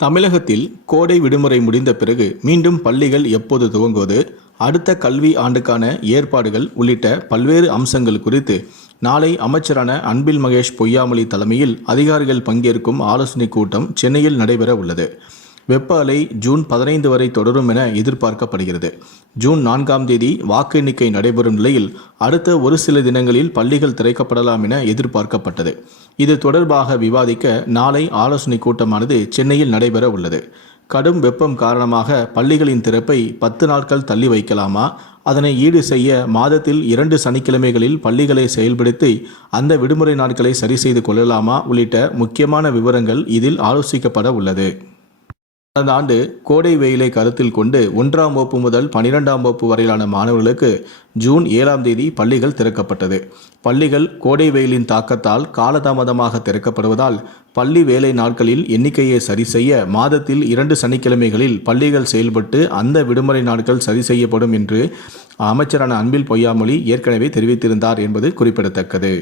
தமிழகத்தில் கோடை விடுமுறை முடிந்த பிறகு மீண்டும் பள்ளிகள் எப்போது துவங்குவது? அடுத்த கல்வி ஆண்டுக்கான ஏற்பாடுகள் உள்ளிட்ட பல்வேறு அம்சங்கள் குறித்து நாளை அமைச்சரான அன்பில் மகேஷ் பொய்யாமொழி தலைமையில் அதிகாரிகள் பங்கேற்கும் ஆலோசனைக் கூட்டம் சென்னையில் நடைபெற உள்ளது. வெப்ப அலை ஜூன் பதினைந்து வரை தொடரும் என எதிர்பார்க்கப்படுகிறது. ஜூன் நான்காம் தேதி வாக்கு எண்ணிக்கை நடைபெறும் நிலையில் அடுத்த ஒரு சில தினங்களில் பள்ளிகள் திறக்கப்படலாம் என எதிர்பார்க்கப்பட்டது. இது தொடர்பாக விவாதிக்க நாளை ஆலோசனைக் கூட்டமானது சென்னையில் நடைபெற உள்ளது. கடும் வெப்பம் காரணமாக பள்ளிகளின் திறப்பை பத்து நாட்கள் தள்ளி வைக்கலாமா? அதனை ஈடு செய்ய மாதத்தில் இரண்டு சனிக்கிழமைகளில் பள்ளிகளை செயல்படுத்தி அந்த விடுமுறை நாட்களை சரி செய்து கொள்ளலாமா? உள்ளிட்ட முக்கியமான விவரங்கள் இதில் ஆலோசிக்கப்பட உள்ளது. கடந்த ஆண்டு கோடை வெயிலை கருத்தில் கொண்டு ஒன்றாம் வகுப்பு முதல் பனிரெண்டாம் வகுப்பு வரையிலான மாணவர்களுக்கு ஜூன் ஏழாம் தேதி பள்ளிகள் திறக்கப்பட்டது. பள்ளிகள் கோடை வெயிலின் தாக்கத்தால் காலதாமதமாக திறக்கப்படுவதால் பள்ளி வேலை நாட்களில் எண்ணிக்கையை சரி செய்ய மாதத்தில் இரண்டு சனிக்கிழமைகளில் பள்ளிகள் செயல்பட்டு அந்த விடுமுறை நாட்கள் சரி செய்யப்படும் என்று அமைச்சரான அன்பில் பொய்யாமொழி ஏற்கனவே தெரிவித்திருந்தார் என்பது குறிப்பிடத்தக்கது.